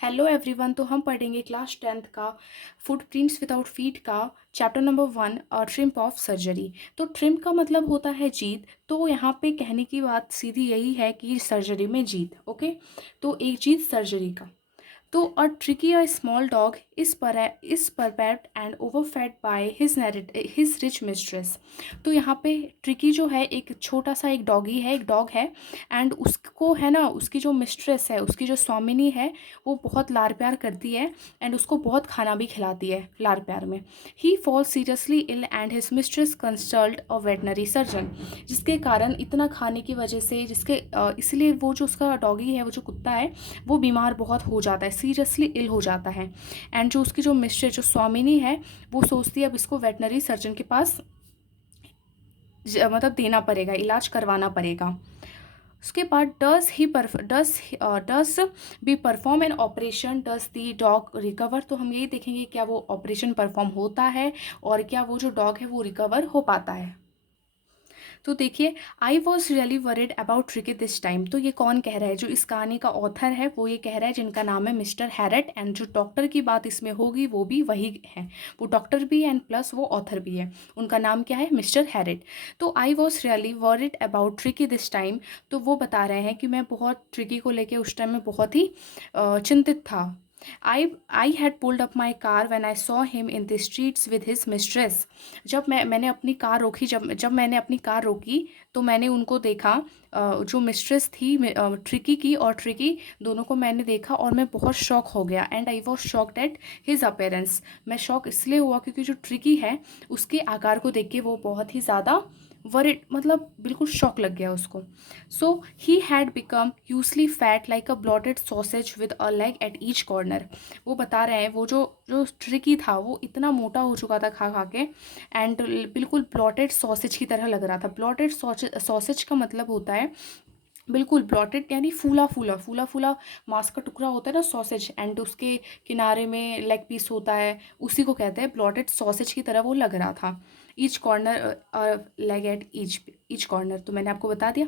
Hello everyone. तो हम पढ़ेंगे क्लास 10th का फुटप्रिंट्स विदाउट फीट का चैप्टर नंबर 1 और ट्रिम्प ऑफ सर्जरी। तो ट्रिम्प का मतलब होता है जीत। तो यहाँ पे कहने की बात सीधी यही है कि सर्जरी में जीत। ओके, तो एक जीत सर्जरी का। तो a Tricki a small dog is pampered and overfed by his rich mistress. तो यहाँ पे ट्रिकी जो है एक छोटा सा एक डॉगी है, एक डॉग है। एंड उसको है ना, उसकी जो मिस्ट्रेस है, उसकी जो स्वामिनी है, वो बहुत लाड़ प्यार करती है। एंड उसको बहुत खाना भी खिलाती है लाड़ प्यार में। He fall seriously ill and his mistress consult a veterinary surgeon. जिसके कारण इतना खाने की वजह से इसलिए वो जो उसका डॉगी है, वो जो कुत्ता है, वो बीमार बहुत हो जाता है, सीरियसली इल हो जाता है। एंड जो उसकी जो मिस्ट्रेस जो स्वामिनी है, वो सोचती है अब इसको वेटनरी सर्जन के पास मतलब देना पड़ेगा, इलाज करवाना पड़ेगा। उसके बाद does be perform an operation, does the dog recover. तो हम यही देखेंगे क्या वो ऑपरेशन परफॉर्म होता है और क्या वो जो डॉग है वो रिकवर हो पाता है। तो देखिए, I was really worried about tricky this time. तो ये कौन कह रहा है? जो इस कहानी का ऑथर है वो ये कह रहा है, जिनका नाम है मिस्टर हैरेट। एंड जो डॉक्टर की बात इसमें होगी वो भी वही है, वो डॉक्टर भी एंड प्लस वो ऑथर भी है। उनका नाम क्या है? Mister Harrett. तो I was really worried about tricky this time. तो वो बता रहे हैं कि मैं बहुत ट्रिकी को लेके उस टाइम में बहुत ही चिंतित था। I had pulled up my car when I saw him in the streets with his mistress. जब मैंने अपनी कार रोकी, जब जब मैंने अपनी कार रोकी तो मैंने उनको देखा, जो मिस्ट्रेस थी ट्रिकी की और ट्रिकी दोनों को मैंने देखा और मैं बहुत शॉक हो गया। And I was shocked at his appearance. मैं शॉक इसलिए हुआ क्योंकि जो ट्रिकी है उसके आकार को देख के वो बहुत ही ज़्यादा वरिड, मतलब बिल्कुल शॉक लग गया उसको। So he had become hugely fat like a bloated sausage with a leg at each corner. वो बता रहे हैं वो जो जो ट्रिकी था वो इतना मोटा हो चुका था खा खा के। एंड बिल्कुल ब्लॉटेड सॉसेज की तरह लग रहा था। ब्लॉटेड सॉसेज का मतलब होता है बिल्कुल ब्लॉटेड, यानी फूला फूला फूला फूला मांस का टुकड़ा होता है ना सॉसेज, एंड उसके किनारे में लेग पीस होता है, उसी को कहते हैं ब्लॉटेड सॉसेज की तरह वो लग रहा था। Each corner leg at each corner. तो मैंने आपको बता दिया।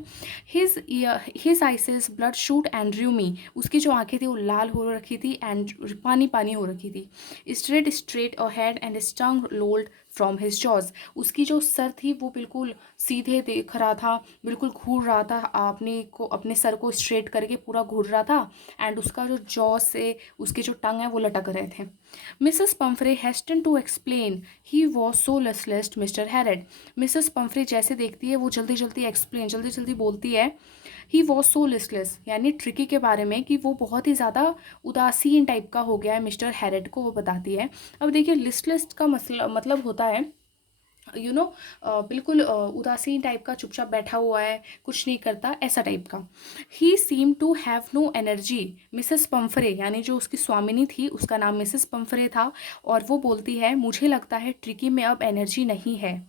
His eyes bloodshot and rheumy. उसकी जो आंखें थी वो लाल हो रखी थी एंड पानी पानी हो रखी थी। Straight ahead and tongue lolled from his jaws. उसकी जो सर थी वो बिल्कुल सीधे देख रहा था, बिल्कुल घूर रहा था, अपने सर को स्ट्रेट करके पूरा घूर रहा था। एंड उसका जो जॉ से उसके जो टंग है वो लटक रहे थे। Mrs Pumphrey hasten to explain he was so listless Mr Herriot. Mrs Pumphrey जैसे देखती है वो जल्दी जल्दी एक्सप्लेन, जल्दी जल्दी बोलती है ही वॉज सो लिस्टलेस, यानी ट्रिकी के बारे में कि वो बहुत ही ज़्यादा उदासीन टाइप का हो गया है मिस्टर हैरेड को, वो बताती है। अब देखिए, लिस्टलेस का मतलब होता है बिल्कुल उदासीन टाइप का, चुपचाप बैठा हुआ है, कुछ नहीं करता, ऐसा टाइप का। He seem to have no energy. Mrs Pumphrey, यानी जो उसकी स्वामिनी थी उसका नाम मिसेस पम्फरे था, और वो बोलती है मुझे लगता है ट्रिकी में अब एनर्जी नहीं है।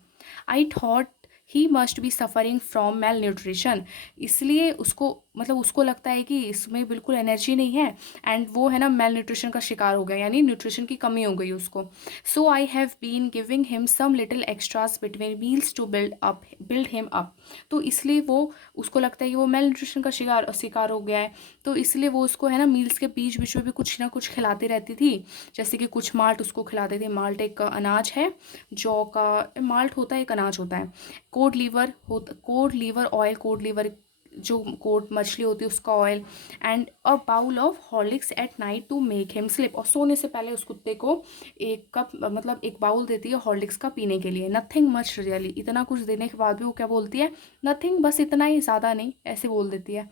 I thought he must be suffering from mail nutrition. इसलिए उसको लगता है कि इसमें बिल्कुल एनर्जी नहीं है, एंड वो है ना मेल न्यूट्रिशन का शिकार हो गया, यानी न्यूट्रिशन की कमी हो गई उसको। So I have been giving him some little extras between meals to build him up. तो इसलिए वो उसको लगता है कि वो मेल न्यूट्रिशन का शिकार हो गया है, तो इसलिए वो उसको है ना मील्स के बीच बीच में भी कुछ ना कुछ खिलाती रहती थी। जैसे कि कुछ माल्ट उसको खिलाते थे। माल्ट एक अनाज है, जौ का माल्ट होता है, एक अनाज होता है। Cod liver oil, cod liver जो कोड मछली होती है उसका oil. And a bowl of Horlicks at night to make him sleep. और सोने से पहले उस कुत्ते को एक कप, मतलब एक बाउल देती है हॉर्लिक्स का पीने के लिए। Nothing much really. इतना कुछ देने के बाद भी वो क्या बोलती है? नथिंग, बस इतना ही, ज़्यादा नहीं, ऐसे बोल देती है।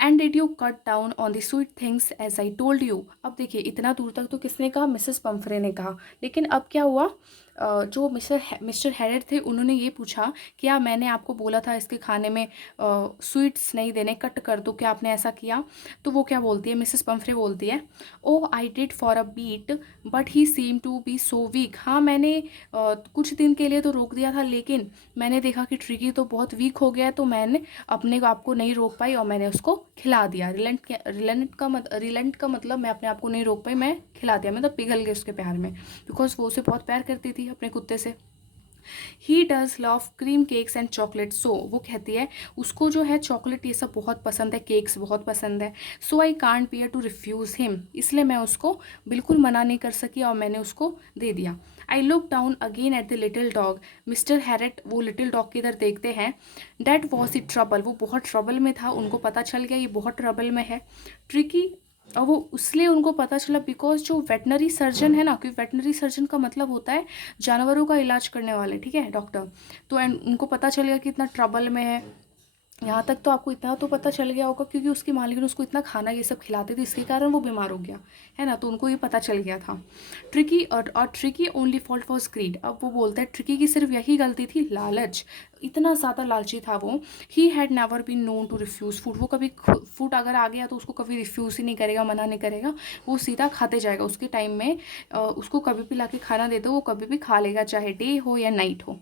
And did you cut down on the sweet things as I told you. अब देखिए, इतना दूर तक तो किसने कहा? मिसेस पम्फरे ने कहा। लेकिन अब क्या हुआ? जो मिस्टर हैरेड थे उन्होंने ये पूछा, क्या मैंने आपको बोला था इसके खाने में स्वीट्स नहीं देने, कट कर दो, क्या आपने ऐसा किया? तो वो क्या बोलती है, मिसेस पम्फरे बोलती है, oh I did for a bit but he seem to be so weak. हाँ, मैंने कुछ दिन के लिए तो रोक दिया था, लेकिन मैंने देखा कि ट्रिकी तो बहुत वीक हो गया है, तो मैंने अपने आप को नहीं रोक पाई और मैंने उसको खिला दिया। रिलेंट का मतलब मैं अपने आप को नहीं रोक पाई, मैं खिला दिया, मतलब पिघल गई उसके प्यार में, बिकॉज वो उसे बहुत प्यार करती थी अपने कुत्ते से। He does love cream cakes and chocolate, so वो कहती है उसको जो है चॉकलेट ये सब बहुत पसंद है, केक्स बहुत पसंद है। So I can't bear to refuse him, इसलिए मैं उसको बिल्कुल मना नहीं कर सकी और मैंने उसको दे दिया। I look down again at the little dog, mister Herriot वो लिटिल डॉग की इधर देखते हैं। डैट वॉज इ ट्रबल, वो बहुत ट्रबल में था, उनको पता चल गया ये बहुत ट्रबल में है। ट्रिकी, और वो इसलिए उनको पता चला बिकॉज जो वेटनरी सर्जन है ना, क्योंकि वेटनरी सर्जन का मतलब होता है जानवरों का इलाज करने वाले, ठीक है, डॉक्टर। तो एंड उनको पता चल गया कि इतना ट्रबल में है। यहाँ तक तो आपको इतना तो पता चल गया होगा क्योंकि उसकी मालिक ने उसको इतना खाना ये सब खिलाते थे, इसके कारण वो बीमार हो गया है ना, तो उनको ये पता चल गया था। ट्रिकी और Tricky only fault was greed, अब वो बोलते हैं ट्रिकी की सिर्फ यही गलती थी, लालच, इतना ज़्यादा लालची था वो। He had never been known to refuse food, वो कभी फूड अगर आ गया तो उसको कभी रिफ्यूज़ ही नहीं करेगा, मना नहीं करेगा, वो सीधा खाते जाएगा। उसके टाइम में उसको कभी भी ला के खाना दे दो वो कभी भी खा लेगा, चाहे डे हो या नाइट हो।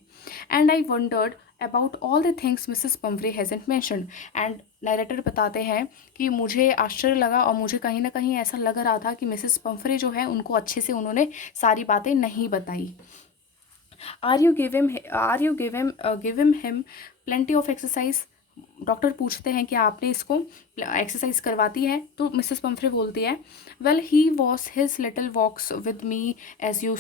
And I wondered about all the things Mrs Pumphrey hasn't mentioned, and director बताते हैं कि मुझे आश्चर्य लगा और मुझे कहीं ना कहीं ऐसा लग रहा था कि मिसेस पम्फ्रे जो है उनको अच्छे से उन्होंने सारी बातें नहीं बताई। Give him plenty of exercise, doctor पूछते हैं कि आपने इसको एक्सरसाइज करवाती है, तो मिसेस पम्फ्रे बोलती है well he was his little walks with me as you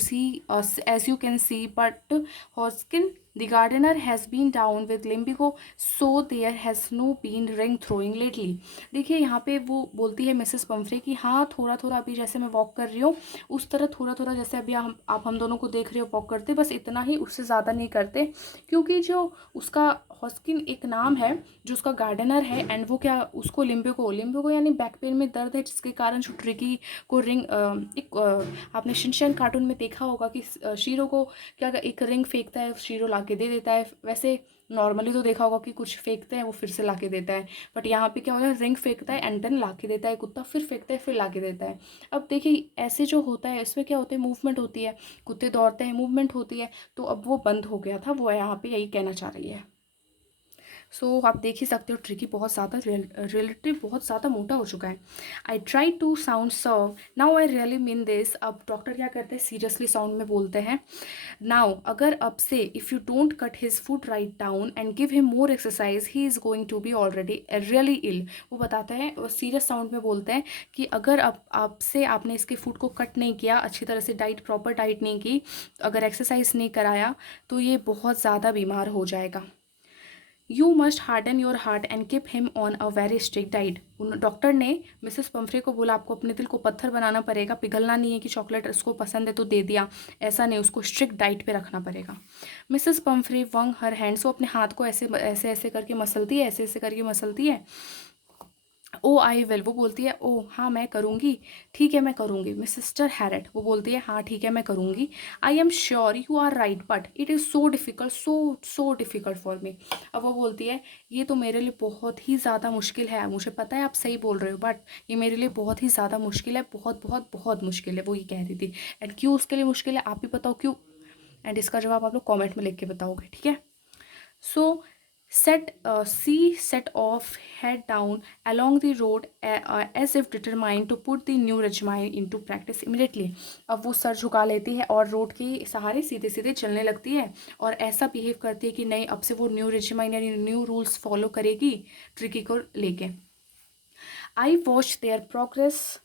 can see but Hoskin the gardener has been down with lumbago so there has no been ring throwing lately. देखिए यहाँ पे वो बोलती है Mrs Pomfrey कि हाँ थोड़ा थोड़ा अभी जैसे मैं वॉक कर रही हूँ उस तरह थोड़ा थोड़ा जैसे अभी आप हम दोनों को देख रहे हो वॉक करते, बस इतना ही, उससे ज़्यादा नहीं करते। क्योंकि जो उसका हॉस्किन एक नाम है जो उसका गार्डनर है, एंड वो क्या उसको लिम्बिको यानी बैक पेन में दर्द है जिसके कारण जो ट्रिकी को रिंग आपने शिनचैन कार्टून में देखा होगा कि शीरो को क्या एक रिंग फेंकता है, शीरो ला के दे देता है, वैसे नॉर्मली तो देखा होगा कि कुछ फेंकते हैं वो फिर से ला के देता है, बट यहाँ पे क्या होता है रिंग फेंकता है एंड देन ला के देता है कुत्ता, फिर फेंकता है फिर ला के देता है। अब देखिए ऐसे जो होता है इसमें क्या होता है मूवमेंट होती है, कुत्ते दौड़ते हैं मूवमेंट होती है, तो अब वो बंद हो गया था, वो यहाँ पे यही कहना चाह रही है। सो आप देख ही सकते हो ट्रिकी बहुत ज़्यादा रिलेटिव बहुत ज़्यादा मोटा हो चुका है। I try to sound severe now I really mean this, अब डॉक्टर क्या करते हैं सीरियसली साउंड में बोलते हैं नाउ अगर अब से if you don't cut his food right down and give him more exercise he is going to be already really ill. वो बताते हैं सीरियस साउंड में बोलते हैं कि अगर अब आपसे आपने इसके फूड को कट नहीं किया, अच्छी तरह से डाइट प्रॉपर डाइट नहीं की, अगर एक्सरसाइज नहीं कराया तो ये बहुत ज़्यादा बीमार हो जाएगा। You must harden your heart and keep him on a very strict diet. Doctor ने मिसेस पम्फ्रे को बोला आपको अपने दिल को पत्थर बनाना पड़ेगा, पिघलना नहीं है कि चॉकलेट उसको पसंद है तो दे दिया, ऐसा नहीं, उसको स्ट्रिक्ट डाइट पे रखना पड़ेगा। मिसेस पम्फ्रे वंग हर हैंड्स, वो अपने हाथ को ऐसे ऐसे ऐसे करके मसलती है, ऐसे ऐसे करके मसलती है। ओ आई विल, वो बोलती है ओ हाँ मैं करूँगी, ठीक है मैं करूँगी। मिस्टर हैरेट, वो बोलती है हाँ ठीक है मैं करूँगी। I am sure you are right but it is so difficult so difficult for me. अब वो बोलती है ये तो मेरे लिए बहुत ही ज़्यादा मुश्किल है, मुझे पता है आप सही बोल रहे हो बट ये मेरे लिए बहुत ही ज़्यादा मुश्किल है, बहुत बहुत बहुत मुश्किल है, वो ये कह रही थी। एंड क्यों उसके लिए मुश्किल है आप भी बताओ क्यों, एंड इसका जवाब आप लोग कॉमेंट में लिख के बताओगे, ठीक है। So, she set off head down along the road as if determined to put the new regime into practice immediately. अब वो सर झुका लेती है और रोड के सहारे सीधे सीधे चलने लगती है और ऐसा बिहेव करती है कि नहीं अब से वो न्यू रेजिमाइन यानी न्यू रूल्स फॉलो करेगी ट्रिकी को लेके। I watch there progress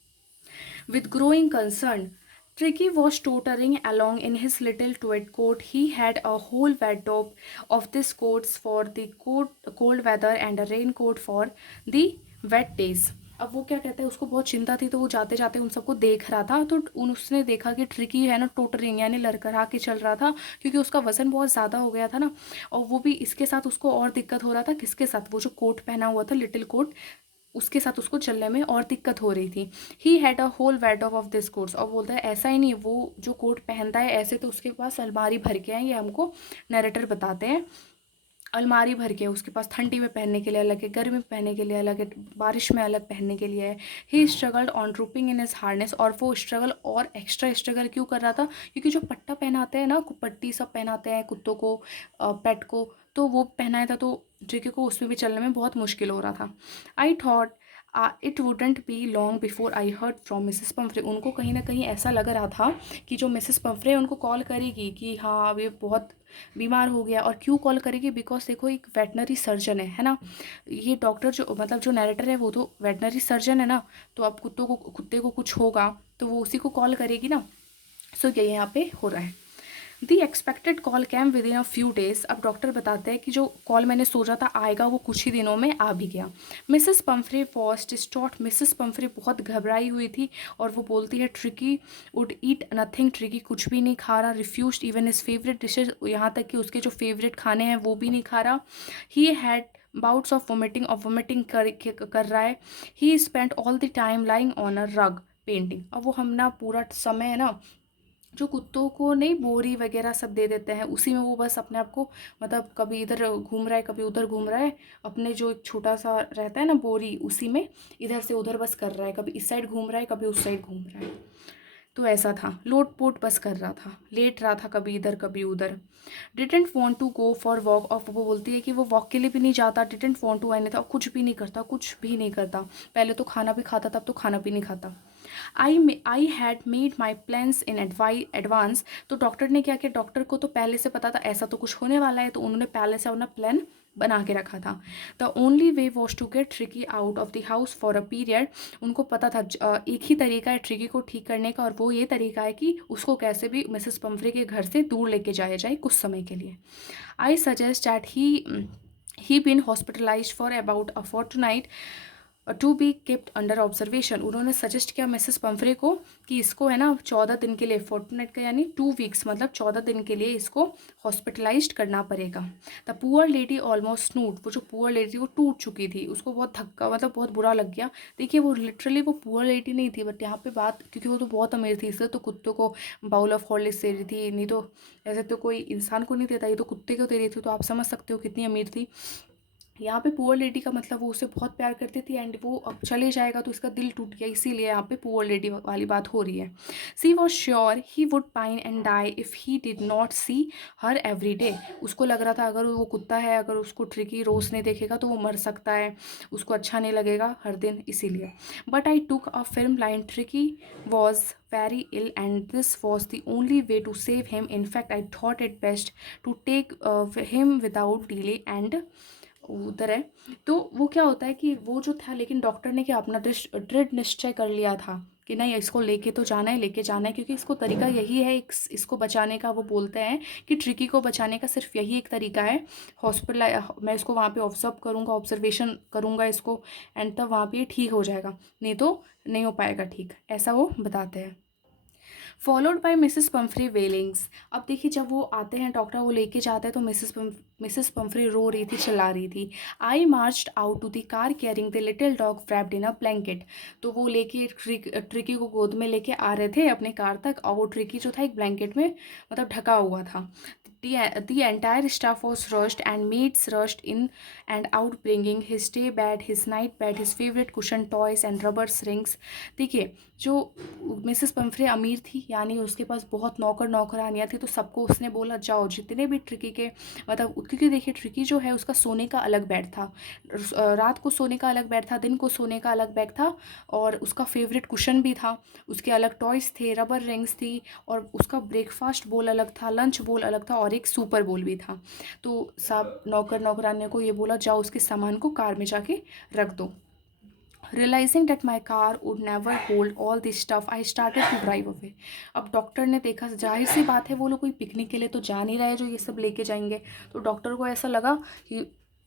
with growing concern. Tricky was tottering along in his little tweed coat. He had a whole wardrobe of these coats for the cold weather and a raincoat for the wet days. अब वो क्या कहते हैं उसको बहुत चिंता थी तो वो जाते जाते उन सबको देख रहा था, तो उसने देखा कि ट्रिकी है ना टोटरिंग यानी लड़खड़ा के चल रहा था क्योंकि उसका वज़न बहुत ज़्यादा हो गया था ना, और वो भी इसके साथ उसको और दिक्कत हो रहा था, किसके साथ, वो जो कोट पहना हुआ था लिटिल कोट उसके साथ उसको चलने में और दिक्कत हो रही थी। He had a whole wardrobe of this coats, और बोलता है ऐसा ही नहीं वो जो कोट पहनता है ऐसे तो उसके पास अलमारी भर के हैं, ये हमको नरेटर बताते हैं, अलमारी भर के उसके पास ठंडी में पहनने के लिए अलग है, गर्मी में पहनने के लिए अलग है, बारिश में अलग पहनने के लिए है। He struggled on trooping in his harness, और वो स्ट्रगल और एक्स्ट्रा स्ट्रगल क्यों कर रहा था क्योंकि जो पट्टा पहनाते हैं ना, पट्टी सब पहनाते हैं कुत्तों को पेट को, तो वो पहनाया था तो जेके को उसमें भी चलने में बहुत मुश्किल हो रहा था। I thought it wouldn't be long before I heard from Mrs Pomfrey. उनको कहीं ना कहीं ऐसा लग रहा था कि जो मिसेस पंफ्रे उनको कॉल करेगी कि हाँ अब ये बहुत बीमार हो गया। और क्यों कॉल करेगी, बिकॉज देखो एक वेटनरी सर्जन है ना, ये डॉक्टर जो मतलब जो नरेटर है वो तो वेटनरी सर्जन है ना, तो अब कुत्ते को कुछ होगा तो वो उसी को कॉल करेगी ना। सो ये यहाँ पे हो रहा है। The expected call came within a few days. अब डॉक्टर बताते हैं कि जो कॉल मैंने सोचा था आएगा वो कुछ ही दिनों में आ भी गया। Mrs Pomfrey was distraught. Mrs Pomfrey बहुत घबराई हुई थी और वो बोलती है tricky would eat nothing. Tricky कुछ भी नहीं खा रहा। Refused even his favourite dishes, यहाँ तक कि उसके जो फेवरेट खाने हैं वो भी नहीं खा रहा। He had bouts of vomiting, और वोमिटिंग कर रहा है। He spend all the time lying on a rug panting. अब वो हम ना पूरा समय है ना जो कुत्तों को नहीं बोरी वगैरह सब दे देते हैं उसी में वो बस अपने आप को मतलब कभी इधर घूम रहा है कभी उधर घूम रहा है, अपने जो एक छोटा सा रहता है ना बोरी उसी में इधर से उधर बस कर रहा है, कभी इस साइड घूम रहा है कभी उस साइड घूम रहा है। तो ऐसा था, लोट पोट बस कर रहा था, लेट रहा था कभी इधर कभी उधर। Didn't want to go for walk. और वो बोलती है कि वो वॉक के लिए भी नहीं जाता। डिडेंट वॉन्ट टू एनी था, कुछ भी नहीं करता, कुछ भी नहीं करता। पहले तो खाना भी खाता, तब तो खाना भी नहीं खाता। I had made my plans in advance. तो डॉक्टर ने क्या किया, डॉक्टर को तो पहले से पता था ऐसा तो कुछ होने वाला है, तो उन्होंने पहले से अपना प्लान बना के रखा था। The only way was to get Tricki out of the house for a period. उनको पता था एक ही तरीका है ट्रिकी को ठीक करने का, और वो ये तरीका है कि उसको कैसे भी मिसेस पंफ्रे के घर से दूर लेके जाया जाए कुछ समय के लिए। I suggest that he been hospitalise for about a fortnight to be kept under observation. उन्होंने सजेस्ट किया मिसेस पंफ्रे को कि इसको है ना 14 दिन के लिए, फोर्टनाइट का यानी 2 वीक्स मतलब 14 दिन के लिए इसको हॉस्पिटलाइज्ड करना पड़ेगा। The poor lady almost swooned. वो जो पुअर लेडी वो टूट चुकी थी, उसको बहुत धक्का मतलब बहुत बुरा लग गया। देखिए वो लिटरली वो पुअर लेडी नहीं थी, बट यहाँ पे बात क्योंकि वो तो बहुत अमीर थी इसलिए तो कुत्तों को बाउल ऑफ हॉर्लिक्स दे रही थी, नहीं तो ऐसे तो कोई इंसान को नहीं देता, ये तो कुत्ते को दे रही थी, तो आप समझ सकते हो कितनी अमीर थी। यहाँ पे पुअर लेडी का मतलब वो उसे बहुत प्यार करती थी एंड वो अब चले जाएगा तो इसका दिल टूट गया, इसीलिए यहाँ पे पुअर लेडी वाली बात हो रही है। She was sure he would pine and die if he did not see her every day. उसको लग रहा था अगर वो कुत्ता है अगर उसको ट्रिकी रोज़ नहीं देखेगा तो वो मर सकता है, उसको अच्छा नहीं लगेगा हर दिन, इसीलिए। But I took a film line tricky was very ill and this was the only way to save him. In fact, I thought it best to take him without delay and उधर है। तो वो क्या होता है कि वो जो था, लेकिन डॉक्टर ने क्या अपना दृढ़ निश्चय कर लिया था कि नहीं इसको लेके तो जाना है, लेके जाना है, क्योंकि इसको तरीका यही है इसको बचाने का। वो बोलते हैं कि ट्रिकी को बचाने का सिर्फ यही एक तरीका है, हॉस्पिटल मैं इसको वहाँ पे ऑब्जर्व करूँगा, ऑब्जर्वेशन करूँगा इसको, एंड तब वहाँ पे ठीक हो जाएगा, नहीं तो नहीं हो पाएगा ठीक, ऐसा वो बताते हैं। Followed by Mrs Pumphrey's wailings. अब देखिए जब वो आते हैं डॉक्टर वो लेके जाते हैं तो मिसेस पंफ्रे रो रही थी, चिल्ला रही थी। I marched out to the car carrying the little dog wrapped in a blanket. तो वो लेके ट्रिकी को गोद में लेके आ रहे थे अपने कार तक, और वो ट्रिकी जो था एक ब्लैंकेट में मतलब ढका हुआ था। The entire staff was rushed and maids rushed in and out bringing his day bed, his night bed, his favorite cushion toys and rubber rings। देखिए जो मिसेस पंफ्रे अमीर थी यानी उसके पास बहुत नौकरानियाँ थी, तो सबको उसने बोला जाओ जितने भी ट्रिकी के मतलब, क्योंकि देखिए ट्रिकी जो है उसका सोने का अलग बेड था, रात को सोने का अलग बेड था, दिन को सोने का अलग बेड था, और उसका फेवरेट कुशन भी था, उसके अलग टॉयज़ थे, रबर रिंग्स थी, और उसका ब्रेकफास्ट बोल अलग था, लंच बोल अलग था, और एक सुपर बोल भी था। तो सब नौकरानियों को ये बोला जाओ उसके सामान को कार में जाके रख दो। Realising that my car would never hold all this stuff I started to drive away. अब डॉक्टर ने देखा जाहिर सी बात है वो लोग कोई पिकनिक के लिए तो जा नहीं रहे जो ये सब लेके जाएंगे, तो डॉक्टर को ऐसा लगा कि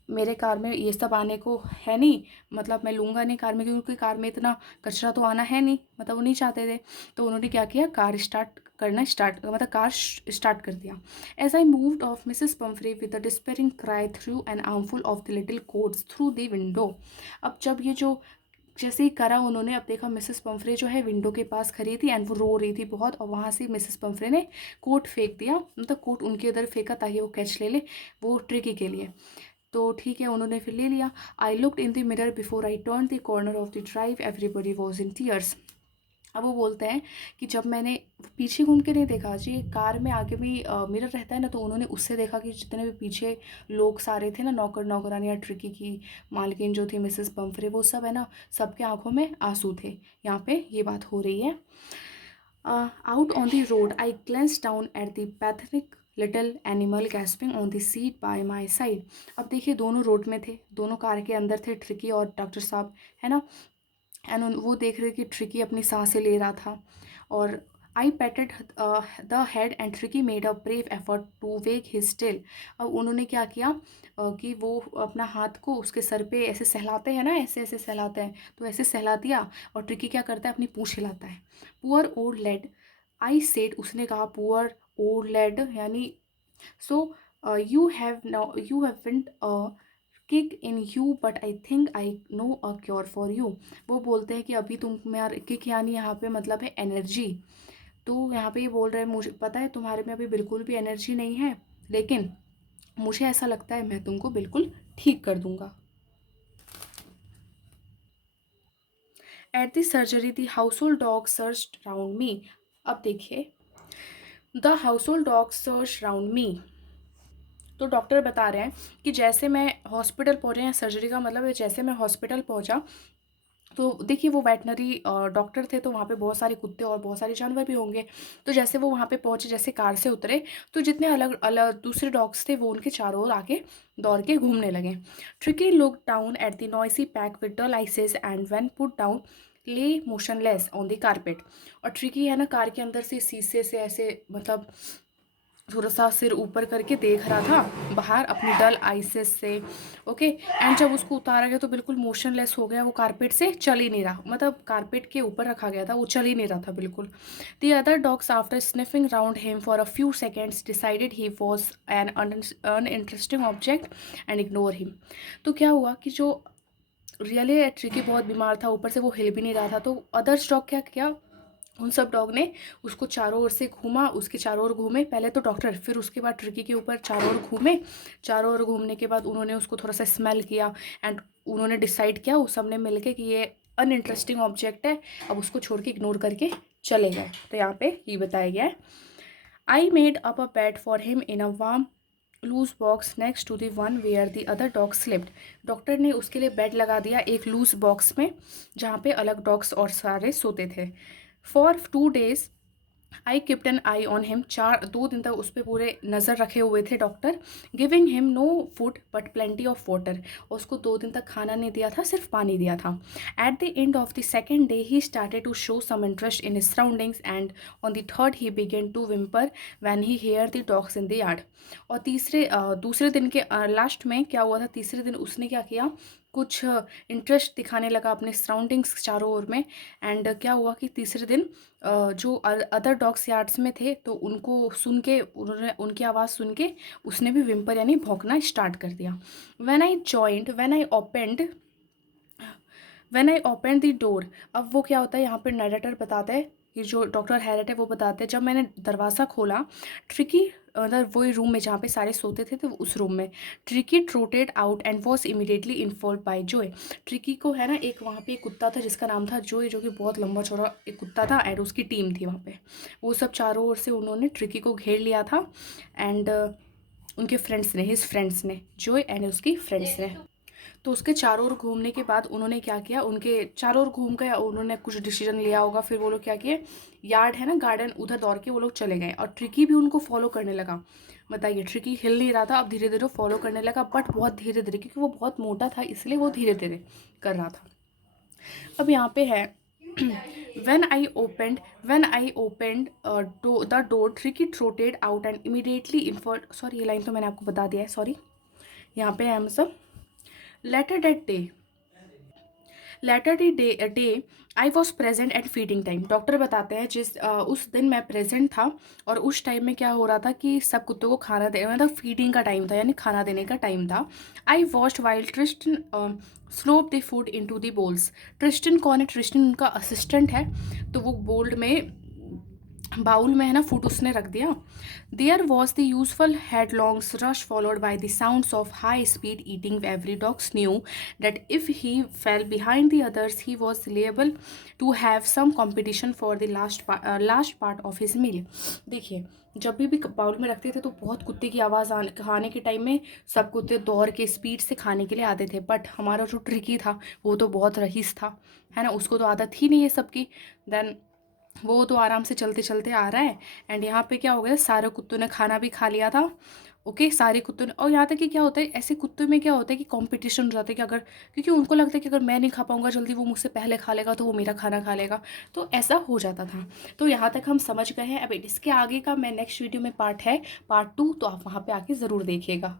मेरे कार में ये सब आने को है नहीं, मतलब मैं लूँगा नहीं कार में, क्योंकि कार में इतना कचरा तो आना है नहीं, मतलब वो नहीं चाहते थे। तो उन्होंने क्या किया, कार स्टार्ट कर दिया। As I moved off Mrs Pumphrey with a despairing cry threw an armful of the little coats through the window. अब जब ये जो जैसे ही करा उन्होंने, अब देखा मिसेस पंफ्रे जो है विंडो के पास खड़ी थी एंड वो रो रही थी बहुत, और वहाँ से मिसेस पंफ्रे ने कोट फेंक दिया, मतलब कोट उनके उधर फेंका ताकि वो कैच ले ले वो ट्रिकी के लिए। तो ठीक है उन्होंने फिर ले लिया। I looked in the mirror before I turn the corner of the drive, everybody was in tears. अब वो बोलते हैं कि जब मैंने पीछे घूम के नहीं देखा जी, कार में आगे भी मिरर रहता है ना, तो उन्होंने उससे देखा कि जितने भी पीछे लोग सारे थे ना, नौकर नौकरानी या ट्रिकी की मालकिन जो थी मिसेस पंफरे, वो सब है ना, सबके आंखों में आंसू थे। यहाँ पे ये बात हो रही है। Out on the road I glens down at the pathetic little animal gasping on the seat bye my side. अब देखिए दोनों रोड में थे, दोनों कार के अंदर थे, ट्रिकी और डॉक्टर साहब, है ना। एंड वो देख रहे कि ट्रिकी अपनी सांसें ले रहा था। और I patted the head and Tricki made a brave effort to wag his tail. अब उन्होंने क्या किया कि वो अपना हाथ को उसके सर पे ऐसे सहलाते हैं ना, ऐसे ऐसे सहलाते हैं, तो ऐसे सहला दिया। और ट्रिकी क्या करता है, अपनी पूँछ हिलाता है। Poor old lad, I said, उसने कहा पुअर ओल्ड लेड, यानी so you haven't kick in you but I think I know a cure for you. वो बोलते हैं कि अभी तुम में यार, किक यानी यहाँ पे मतलब है एनर्जी। तो यहाँ पे ये बोल रहे हैं मुझे पता है तुम्हारे में अभी बिल्कुल भी एनर्जी नहीं है, लेकिन मुझे ऐसा लगता है मैं तुमको बिल्कुल ठीक कर दूंगा। At the surgery the household dog surged round me. अब देखिए, the household dog surged round me. तो डॉक्टर बता रहे हैं कि जैसे मैं हॉस्पिटल पहुंचे, या सर्जरी का मतलब है जैसे मैं हॉस्पिटल पहुंचा, तो देखिए वो वेटनरी डॉक्टर थे, तो वहाँ पे बहुत सारे कुत्ते और बहुत सारे जानवर भी होंगे। तो जैसे वो वहाँ पे पहुँचे, जैसे कार से उतरे, तो जितने अलग अलग दूसरे डॉग्स थे वो उनके चारों ओर आके दौड़ के घूमने लगे। Tricki look down at the noisy pack with dull eyes and when put down lay motionless on the carpet. और ट्रिकी है ना, कार के अंदर से शीशे से ऐसे मतलब थोड़ा सा सिर ऊपर करके देख रहा था बाहर अपनी डल आइसेस से। ओके, एंड जब उसको उतारा गया तो बिल्कुल मोशनलेस हो गया, वो कारपेट से चल ही नहीं रहा, मतलब कारपेट के ऊपर रखा गया था, वो चल ही नहीं रहा था बिल्कुल। The other dogs after sniffing round him for a few seconds decided he was an uninteresting object and ignore him. तो क्या हुआ कि जो रियली ट्रिकी बहुत बीमार था, ऊपर से वो हिल भी नहीं रहा था, तो अदर्स डॉग क्या किया, उन सब डॉग ने उसको चारों ओर से घूमा, उसके चारों ओर घूमे, पहले तो डॉक्टर, फिर उसके बाद ट्रिकी के ऊपर चारों ओर घूमे। चारों ओर घूमने के बाद उन्होंने उसको थोड़ा सा स्मेल किया, एंड उन्होंने डिसाइड किया उस सब ने मिल के कि ये अनइंटरेस्टिंग ऑब्जेक्ट है, अब उसको छोड़ के इग्नोर करके चले गए। तो यहाँ पे ये बताया गया है, I made up a bed for him in a warm loose box next to the one where the other dog slept. Doctor ने उसके लिए बेड लगा दिया एक लूज बॉक्स में, जहाँ पे अलग डॉग्स और सारे सोते थे। For 2 days I kept an eye on him, 2 दिन तक उस पर पूरे नज़र रखे हुए थे doctor. Giving him no food but plenty of water, और उसको 2 दिन तक खाना नहीं दिया था, सिर्फ पानी दिया था। At the end of the second day he started to show some interest in his surroundings and on the third he began to whimper when he hear the dogs in the yard. और दूसरे दिन के last में क्या हुआ था, तीसरे दिन उसने क्या किया, कुछ इंटरेस्ट दिखाने लगा अपने सराउंडिंग्स चारों ओर में। एंड क्या हुआ कि तीसरे दिन जो अदर डॉग्स यार्ड्स में थे, तो उनको सुन के, उन्होंने उनकी आवाज़ सुन के उसने भी विम्पर यानी भौंकना स्टार्ट कर दिया। When I open the door. अब वो क्या होता है, यहाँ पर नरेटर बताता है कि जो डॉक्टर हैरेट है वो बताते हैं, जब मैंने दरवाज़ा खोला, ट्रिकी मतलब वही रूम में जहाँ पे सारे सोते थे, तो उस रूम में Tricki trotted out and was immediately enfolded by Joe. Tricki को है ना, एक वहाँ पे एक कुत्ता था जिसका नाम था जोय, जो कि बहुत लंबा चौड़ा एक कुत्ता था, एंड उसकी टीम थी वहाँ पे। वो सब चारों ओर से उन्होंने ट्रिकी को घेर लिया था, एंड उनके फ्रेंड्स ने, हिज फ्रेंड्स ने, जोय एंड उसकी फ्रेंड्स ने। तो उसके चारों ओर घूमने के बाद उन्होंने क्या किया, उनके चारों ओर घूम गए, उन्होंने कुछ डिसीजन लिया होगा, फिर वो लोग क्या किए, यार्ड है ना गार्डन, उधर दौड़ के वो लोग चले गए, और ट्रिकी भी उनको फॉलो करने लगा। बताइए, ट्रिकी हिल नहीं रहा था, अब धीरे धीरे फॉलो करने लगा, बट बहुत धीरे धीरे, क्योंकि वो बहुत मोटा था इसलिए वो धीरे धीरे कर रहा था। अब यहाँ पे है when I opened the door Tricky trotted out and immediately informed, sorry ये लाइन तो मैंने आपको बता दिया है, सॉरी। यहाँ पे है हम सब, later that day day I was present at feeding time. Doctor बताते हैं उस दिन मैं प्रेजेंट था, और उस टाइम में क्या हो रहा था कि सब कुत्तों को खाना दे, मतलब फीडिंग का टाइम था, यानी खाना देने का टाइम था। I watched while Tristan slop the food into the bowls. Tristan कौन है, ट्रिस्टन उनका असिस्टेंट है, तो वो बोल्ड में बाउल में है ना फूड उसने रख दिया। There was the usual headlong rush followed by the sounds of high speed eating. Every dogs knew that if he fell behind the others he was liable to have some competition for the last part of his meal. देखिए, जब भी bowl में रखते थे तो बहुत कुत्ते की आवाज़ आने खाने के टाइम में सब कुत्ते दौड़ के स्पीड से खाने के लिए आते थे, बट हमारा जो ट्रिकी था वो तो बहुत रईस था, है ना, उसको तो आदत ही नहीं है सबकी। देन वो तो आराम से चलते चलते आ रहा है। एंड यहाँ पे क्या हो गया, सारे कुत्तों ने खाना भी खा लिया था। ओके, सारे कुत्तों ने। और यहाँ तक कि क्या होता है, ऐसे कुत्तों में क्या होता है कि कंपटीशन हो जाता है कि अगर, क्योंकि उनको लगता है कि अगर मैं नहीं खा पाऊंगा जल्दी, वो मुझसे पहले खा लेगा तो वो मेरा खाना खा लेगा। तो ऐसा हो जाता था। तो यहाँ तक हम समझ गए हैं। अब इसके आगे का मैं नेक्स्ट वीडियो में पार्ट है, पार्ट 2, तो आप वहाँ पे आके ज़रूर देखिएगा।